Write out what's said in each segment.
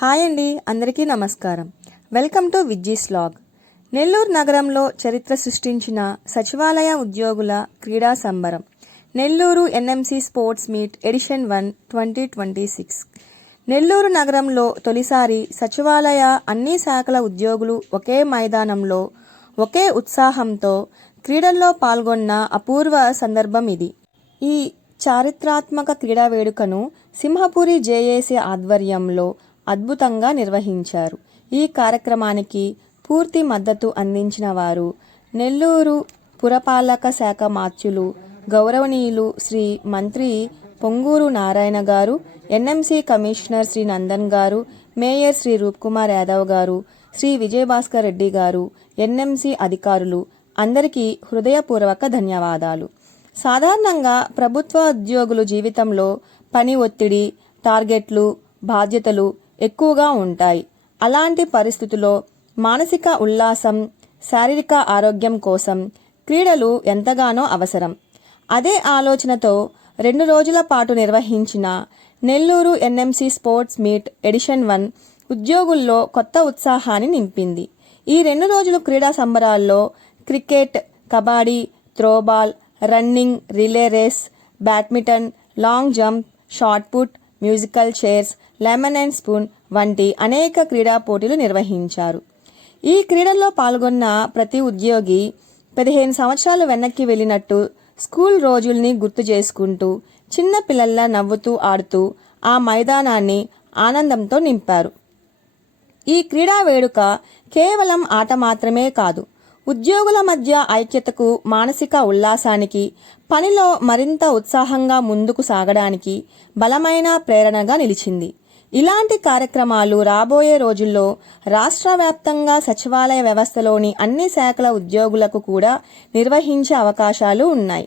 Hi అండి, అందరికీ నమస్కారం. Welcome to Vijji's vlog. Nellore నగరంలో చరిత్ర సృష్టించిన సచివాలయ ఉద్యోగుల క్రీడా సంబరం Nellore NMC sports meet edition 1 2026. Nellore నగరంలో తొలిసారి సచివాలయ అన్ని శాఖల ఉద్యోగులు ఒకే మైదానంలో ఒకే ఉత్సాహంతో క్రీడల్లో పాల్గొన్న అపూర్వ సందర్భం ఇది. ఈ చారిత్రాత్మక క్రీడా వేడుకను సింహపురి జేఏసీ ఆధ్వర్యంలో అద్భుతంగా నిర్వహించారు. ఈ కార్యక్రమానికి పూర్తి మద్దతు అందించిన వారు నెల్లూరు పురపాలక శాఖ మాత్యులు గౌరవనీయులు శ్రీ మంత్రి పొంగూరు నారాయణ గారు, ఎన్ఎంసీ కమిషనర్ శ్రీ నందన్ గారు, మేయర్ శ్రీ రూప్కుమార్ యాదవ్ గారు, శ్రీ విజయభాస్కర్ రెడ్డి గారు, ఎన్ఎంసీ అధికారులు అందరికీ హృదయపూర్వక ధన్యవాదాలు. సాధారణంగా ప్రభుత్వ ఉద్యోగులు జీవితంలో పని ఒత్తిడి, టార్గెట్లు, బాధ్యతలు ఎక్కువగా ఉంటాయి. అలాంటి పరిస్థితుల్లో మానసిక ఉల్లాసం, శారీరక ఆరోగ్యం కోసం క్రీడలు ఎంతగానో అవసరం. అదే ఆలోచనతో 2 రోజుల పాటు నిర్వహించిన Nellore NMC sports meet edition 1 ఉద్యోగుల్లో కొత్త ఉత్సాహాన్ని నింపింది. ఈ 2 రోజులు క్రీడా సంబరాల్లో cricket, kabaddi, throwball, running, relay race, badminton, long jump, shot put, musical chairs, lemon and spoon వంటి అనేక క్రీడా పోటీలు నిర్వహించారు. ఈ క్రీడల్లో పాల్గొన్న ప్రతి ఉద్యోగి 15 సంవత్సరాలు వెనక్కి వెళ్ళినట్టు స్కూల్ రోజుల్ని గుర్తు చేసుకుంటూ చిన్న పిల్లల్లా నవ్వుతూ ఆడుతూ ఆ మైదానాన్ని ఆనందంతో నింపారు. ఈ క్రీడా వేడుక కేవలం ఆట మాత్రమే కాదు, ఉద్యోగుల మధ్య ఐక్యతకు, మానసిక ఉల్లాసానికి, పనిలో మరింత ఉత్సాహంగా ముందుకు సాగడానికి బలమైన ప్రేరణగా నిలిచింది. ఇలాంటి కార్యక్రమాలు రాబోయే రోజుల్లో రాష్ట్ర వ్యాప్తంగా సచివాలయ వ్యవస్థలోని అన్ని శాఖల ఉద్యోగులకు కూడా నిర్వహించే అవకాశాలు ఉన్నాయి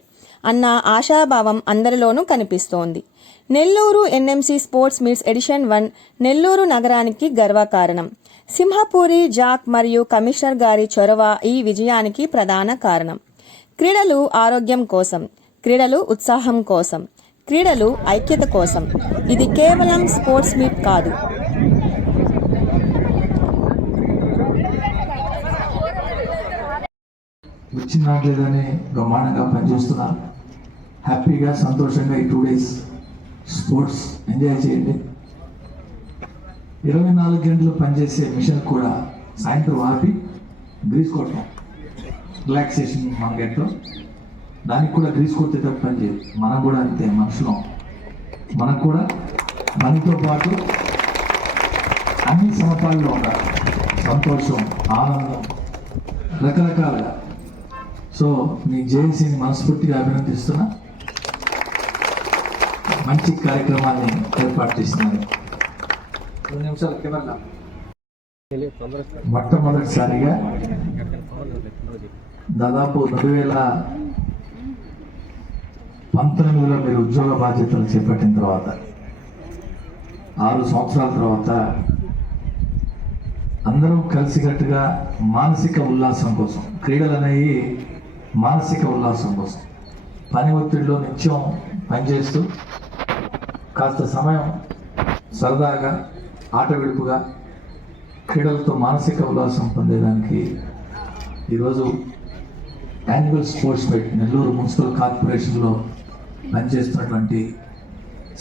అన్న ఆశాభావం అందరిలోనూ కనిపిస్తోంది. Nellore NMC sports meets edition 1 Nellore నగరానికి గర్వకారణం. సింహపురి జాక్ మరియు కమిషనర్ గారి చొరవ ఈ విజయానికి ప్రధాన కారణం. క్రీడలు ఆరోగ్యం కోసం, క్రీడలు ఉత్సాహం కోసం, క్రీడలు ఐక్యత కోసం. ఇది కేవలం స్పోర్ట్స్ మీట్ కాదు. వచ్చిన దాంట్లోనే బ్రహ్మాండంగా పనిచేస్తున్నారు. హ్యాపీగా, సంతోషంగా ఈ 2 days స్పోర్ట్స్ ఎంజాయ్ చేయండి. 24 గంటలు పనిచేసే మిషన్ కూడా సాయంత్రం ఆపి గ్రీస్ కొట్టడం, రిలాక్సేషన్ మన గంటలో దానికి కూడా గ్రీస్ కొట్టేటట్టు పని చేయదు. మనం కూడా అంతే, మనుషులం. మనకు కూడా మనతో పాటు అన్ని సమపాల్లో ఉండాలి. సంతోషం, ఆనందం రకరకాలుగా. సో మీ జేఏసీని మనస్ఫూర్తిగా అభినందిస్తున్నా. మంచి కార్యక్రమాన్ని ఏర్పాటు చేసినారు. 2 నిమిషాల కెమెరా. మొట్టమొదటిసారిగా దాదాపు 2019లో మీరు ఉద్యోగ బాధ్యతలు చేపట్టిన తర్వాత 6 సంవత్సరాల తర్వాత అందరూ కలిసికట్టుగా మానసిక ఉల్లాసం కోసం, క్రీడలు అనేవి మానసిక ఉల్లాసం కోసం, పని ఒత్తిడిలో నిత్యం పనిచేస్తూ కాస్త సమయం సరదాగా, ఆట విడుపుగా క్రీడలతో మానసిక ఉల్లాసం పొందేదానికి ఈరోజు annual sports meet Nellore municipal కార్పొరేషన్లో పనిచేస్తున్నటువంటి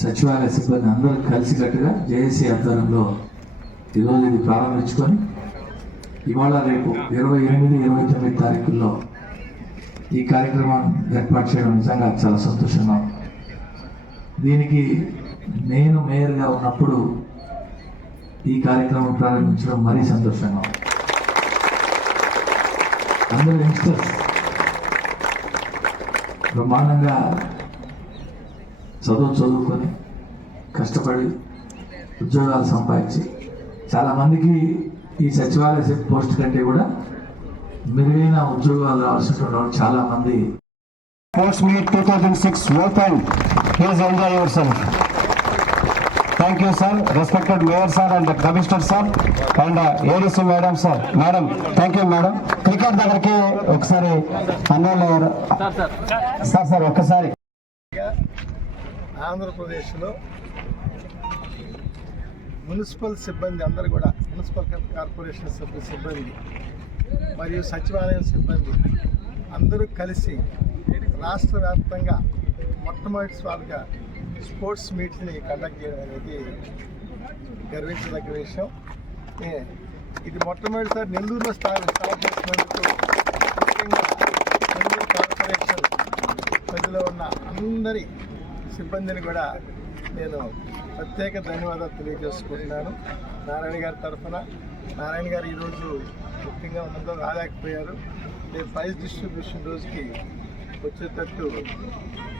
సచివాలయ సిబ్బంది అందరూ కలిసికట్టుగా జేఏసీ ఆధ్వర్యంలో ఈరోజు ఇది ప్రారంభించుకొని ఇవాళ రేపు 28, 29 తారీఖుల్లో ఈ కార్యక్రమాన్ని ఏర్పాటు చేయడం నిజంగా చాలా సంతోషంగా ఉంది. దీనికి నేను మేయర్గా ఉన్నప్పుడు ఈ కార్యక్రమం ప్రారంభించడం మరీ సంతోషంగా ఉంది. అందరూ యంగ్స్టర్స్ బ్రహ్మాండంగా చదువుకొని కష్టపడి ఉద్యోగాలు సంపాదించి చాలామందికి ఈ సచివాలయ పోస్ట్ కంటే కూడా మెరుగైన ఉద్యోగాలు రావాల్సినటువంటి చాలా మంది. Sports Meet 2006 open. Please enjoy yourself. Thank you, sir. Respected Mayor sir and the Commissioner sir and ADC Madam sir. Madam, thank you madam. Cricket దగ్గరికి ఒకసారి అన్నోళ్ళు సార్ ఒక్కసారి. ఆంధ్రప్రదేశ్లో మున్సిపల్ సిబ్బంది అందరూ కూడా, మున్సిపల్ కార్పొరేషన్ సిబ్బంది మరియు సచివాలయం సిబ్బంది అందరూ కలిసి రాష్ట్ర వ్యాప్తంగా మొట్టమొదటిసారిగా స్పోర్ట్స్ మీట్ని కండక్ట్ చేయడం అనేది గర్వించదగ్గ విషయం. ఇది మొట్టమొదటిసారి నెల్లూరులో స్టార్ట్ చేసినందుకు ముఖ్యంగా నెల్లూరు కార్పొరేషన్ పరిధిలో ఉన్న అందరి సిబ్బందిని కూడా నేను ప్రత్యేక ధన్యవాదాలు తెలియజేసుకుంటున్నాను. నారాయణ గారి తరఫున, నారాయణ గారు ఈరోజు ముఖ్యంగా ఉన్నదో రాలేకపోయారు. నేను ప్రైజ్ డిస్ట్రిబ్యూషన్ రోజుకి వచ్చేటట్టు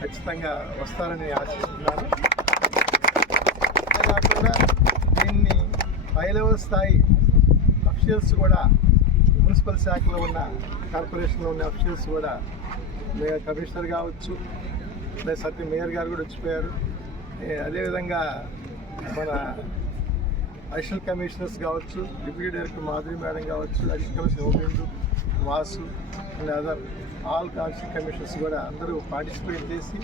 ఖచ్చితంగా వస్తారని ఆశిస్తున్నాను. కాకుండా దీన్ని హై లెవెల్ స్థాయి అఫీషియల్స్ కూడా, మున్సిపల్ శాఖలో ఉన్న, కార్పొరేషన్లో ఉన్న అఫీషియల్స్ కూడా, కమిషనర్ కావచ్చు, మేయర్ గారు కూడా వచ్చిపోయారు. అదేవిధంగా మన అడిషనల్ కమిషనర్స్ కావచ్చు, డిప్యూటీ డైరెక్టర్ మాధురి మేడం కావచ్చు, అడిషనల్ కమిషనర్ ఓబిందు, Vasu and other all council commissioners కూడా అందరూ పార్టిసిపేట్ చేసి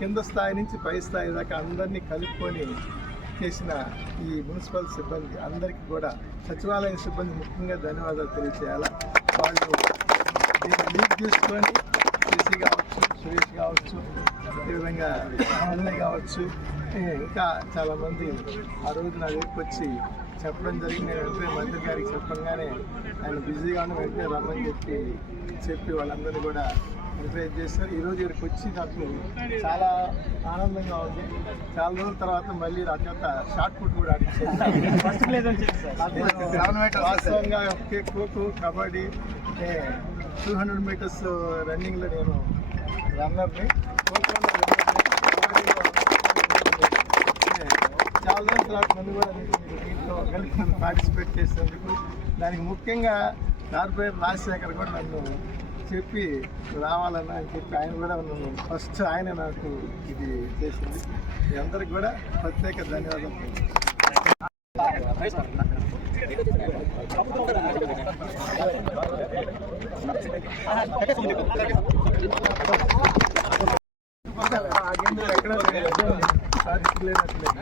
కింద స్థాయి నుంచి పై స్థాయి దాకా అందరినీ కలుపుకొని చేసిన ఈ మున్సిపల్ సిబ్బంది అందరికీ కూడా, సచివాలయ సిబ్బంది ముఖ్యంగా ధన్యవాదాలు తెలియజేయాలి. వాళ్ళు దీన్ని లీడ్ తీసుకొని కేసీ కావచ్చు, సురేష్ కావచ్చు, అదేవిధంగా అన్నయ్య కావచ్చు, ఇంకా చాలామంది ఆ రోజు నా దగ్గరికి వచ్చి చెప్పడం జరిగింది. నేను వెంటనే మంత్రి గారికి చెప్పంగానే ఆయన బిజీగా ఉన్న వెంటనే రమ్మని చెప్పి వాళ్ళందరినీ కూడా ఎంకరేజ్ చేస్తారు. ఈరోజు ఇక్కడికి వచ్చి నాకు చాలా ఆనందంగా ఉంది. చాలా రోజుల తర్వాత మళ్ళీ నా చేత షార్ట్ పుట్ కూడా ఆడించారు. వాస్తవంగా ఖోఖో, కబడ్డీ, 200 మీటర్స్ రన్నింగ్లో నేను రన్నర్ని, ఖోఖోలో చాలా రోజుల తర్వాత నన్ను కూడా దీంట్లో కలిపి పార్టిసిపేట్ చేసేందుకు, దానికి ముఖ్యంగా కార్పొరేటర్ రాజశేఖర్ కూడా నన్ను చెప్పి రావాలని అని చెప్పి ఆయన కూడా నన్ను ఫస్ట్ ఆయన నాకు ఇది చేసింది. మీ అందరికి కూడా ప్రత్యేక ధన్యవాదాలు. ఎక్కడ సాధించలేనట్లేదు.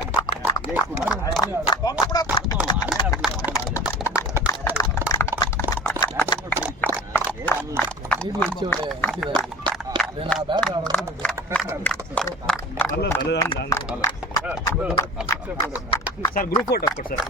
సార్ గ్రూప్ ఫోటో ఒక్కటి సార్.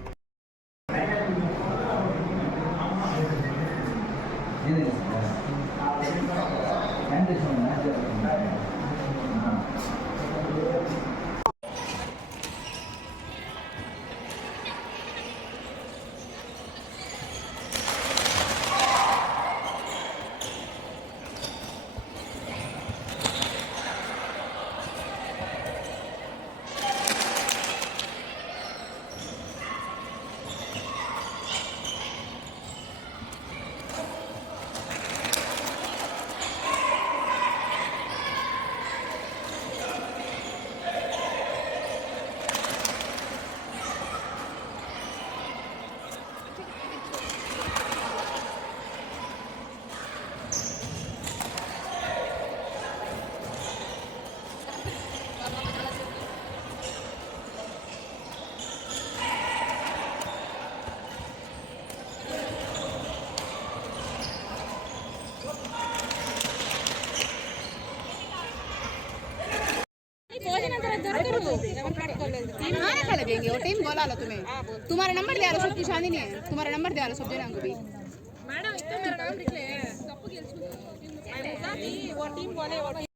देंगे वो टीम बोला लो तुम्हें, तुम्हारा नंबर दिया लो, सबकी शादी नहीं है, तुम्हारा नंबर दिया लो सब जन को भी। मैडम इतना मेरा नाम लिख ले, सबको गेल्स वो टीम बोले वो क्या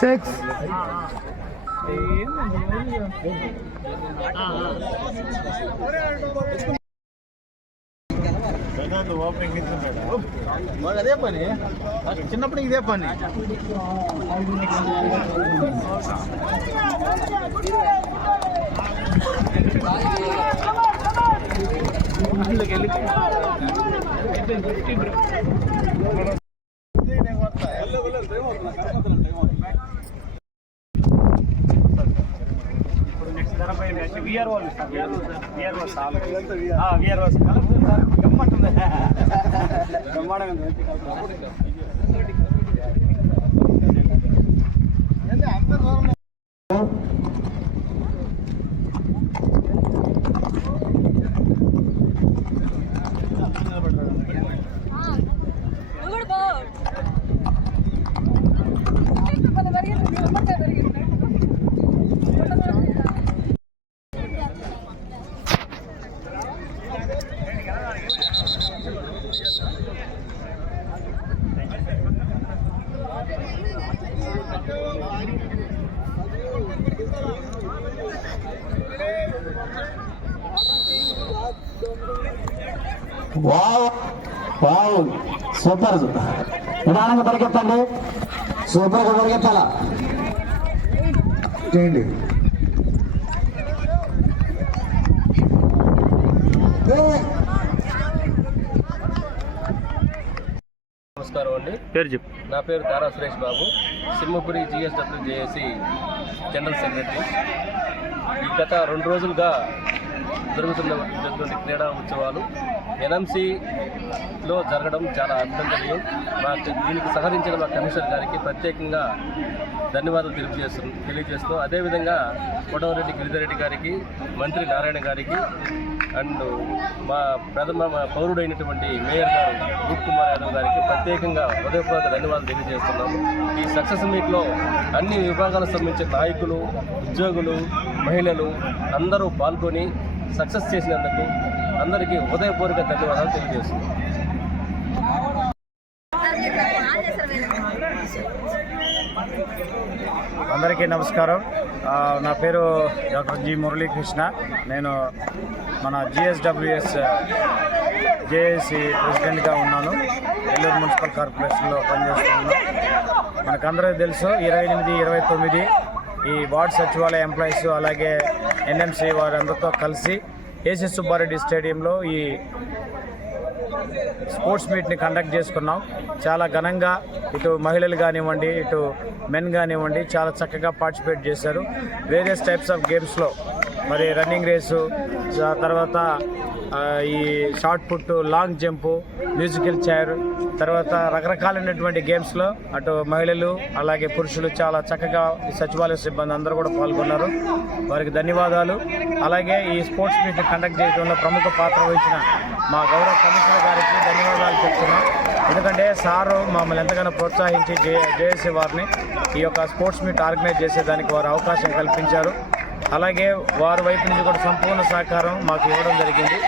Six. అదే పని చిన్నప్పుడు ఇదే పని. వావ్ వావ్ సూపర్ నిదానంగా పరిగెత్తండి, సూపర్గా పరిగెత్తాలా చేయండి. నమస్కారం అండి. పేరు చెప్పు. నా పేరు Dara Suresh Babu, Simhapuri GSW JAC general secretary. ఈ గత 2 రోజులుగా జరుగుతున్నటువంటి క్రీడా ఉత్సవాలు NMCలో జరగడం చాలా అభినందనీయం. దీనికి సహకరించిన మా కమిషనర్ గారికి ప్రత్యేకంగా ధన్యవాదాలు తెలియజేస్తున్నాం. అదేవిధంగా కోటమిరెడ్డి గిరిధర్రెడ్డి గారికి, మంత్రి నారాయణ గారికి అండ్ మా పౌరుడైనటువంటి మేయర్ గారు రూప్ కుమార్ యాదవ్ గారికి ప్రత్యేకంగా హృదయపూర్వక ధన్యవాదాలు తెలియజేస్తున్నాము. ఈ సక్సెస్ మీట్లో అన్ని విభాగాలకు సంబంధించిన నాయకులు, ఉద్యోగులు, మహిళలు అందరూ పాల్గొని సక్సెస్ చేసినందుకు అందరికీ హృదయపూర్వక ధన్యవాదాలు తెలియజేస్తున్నాం. అందరికీ నమస్కారం. నా పేరు డాక్టర్ జి మురళీకృష్ణ. నేను మన GSWS జేఏసీ ప్రెసిడెంట్గా ఉన్నాను. నెల్లూరు మున్సిపల్ కార్పొరేషన్లో పనిచేస్తున్నాను. మనకందరికీ తెలుసు 28, 29 ఈ వార్డ్ సచివాలయ ఎంప్లాయీస్ అలాగే NMC వారందరితో కలిసి ఏసీ సుబ్బారెడ్డి స్టేడియంలో ఈ స్పోర్ట్స్ మీట్ని కండక్ట్ చేసుకున్నాం. చాలా ఘనంగా ఇటు మహిళలు కానివ్వండి, ఇటు మెన్ కానివ్వండి చాలా చక్కగా పార్టిసిపేట్ చేశారు. వేరియస్ టైప్స్ ఆఫ్ గేమ్స్లో మరి రన్నింగ్ రేసు, తర్వాత ఈ shot put, long jump, musical chair, తర్వాత రకరకాలైనటువంటి గేమ్స్లో అటు మహిళలు అలాగే పురుషులు చాలా చక్కగా ఈ సచివాలయ సిబ్బంది అందరూ కూడా పాల్గొన్నారు. వారికి ధన్యవాదాలు. అలాగే ఈ స్పోర్ట్స్ మీట్ కండక్ట్ చేయడంలో ప్రముఖ పాత్ర వహించిన మా గౌరవ కమిషనర్ గారికి ధన్యవాదాలు చెప్తున్నాం. ఎందుకంటే సారు మమ్మల్ని ఎంతగానో ప్రోత్సహించి జేఏసీ వారిని ఈ యొక్క స్పోర్ట్స్ మీట్ ఆర్గనైజ్ చేసేదానికి వారు అవకాశం కల్పించారు. అలాగే వారి వైపు నుంచి కూడా సంపూర్ణ సహకారం మాకు ఇవ్వడం జరిగింది.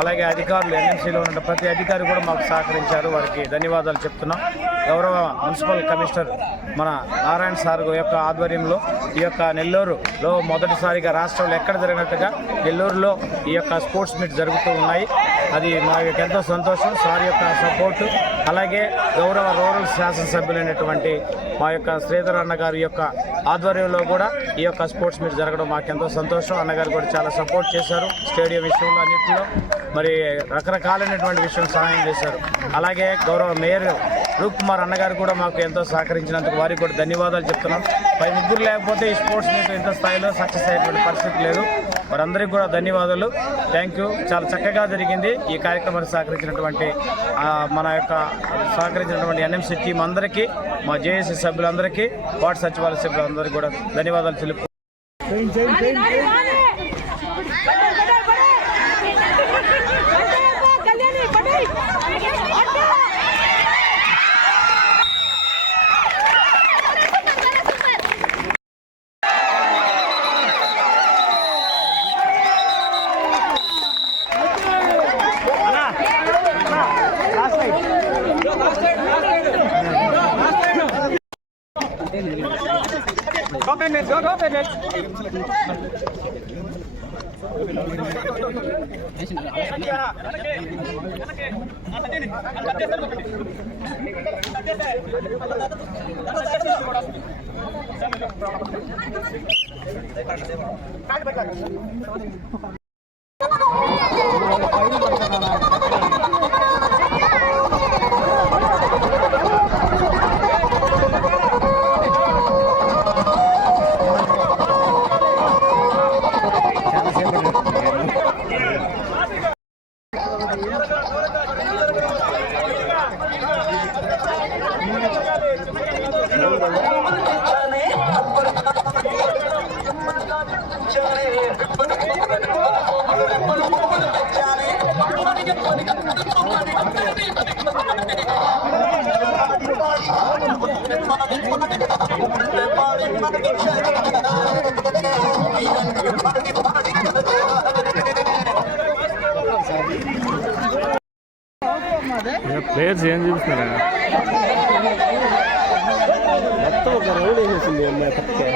అలాగే అధికారులు NMCలో ఉన్న ప్రతి అధికారి కూడా మాకు సహకరించారు. వారికి ధన్యవాదాలు చెప్తున్నాం. గౌరవ మున్సిపల్ కమిషనర్ మన నారాయణ సార్ యొక్క ఆధ్వర్యంలో ఈ యొక్క నెల్లూరులో మొదటిసారిగా రాష్ట్రంలో ఎక్కడ జరిగినట్టుగా నెల్లూరులో ఈ యొక్క స్పోర్ట్స్ మీట్ జరుగుతూ ఉన్నాయి. అది మా యొక్క ఎంతో సంతోషం. సార్ యొక్క సపోర్టు అలాగే గౌరవ రూరల్ శాసనసభ్యులైనటువంటి మా యొక్క శ్రీధర్ అన్న గారి యొక్క ఆధ్వర్యంలో కూడా ఈ యొక్క స్పోర్ట్స్ మీట్ జరగడం మాకెంతో సంతోషం. అన్నగారు కూడా చాలా సపోర్ట్ చేశారు. స్టేడియం విషయంలో అన్నింటిలో మరి రకరకాలైనటువంటి విషయం సహాయం చేశారు. అలాగే గౌరవ మేయర్ రూప్ కుమార్ అన్నగారు కూడా మాకు ఎంతో సహకరించినందుకు వారికి కూడా ధన్యవాదాలు చెప్తున్నాం. పై ముగ్గురు లేకపోతే ఈ స్పోర్ట్స్ మీట్ ఇంత స్థాయిలో సక్సెస్ అయ్యేటువంటి పరిస్థితి లేదు. వారందరికీ కూడా ధన్యవాదాలు. Thank you. చాలా చక్కగా జరిగింది. ఈ కార్యక్రమానికి సహకరించినటువంటి NMC టీం అందరికీ, మా జేఏసీ సభ్యులందరికీ, వార్డు సచివాలయ సభ్యులందరికీ కూడా ధన్యవాదాలు తెలుపు. ప్లేయర్స్ ఏం చూపిస్తున్నారా మొత్తం ఒక రౌండ్ వేసేసింది అమ్మాయి పక్కకే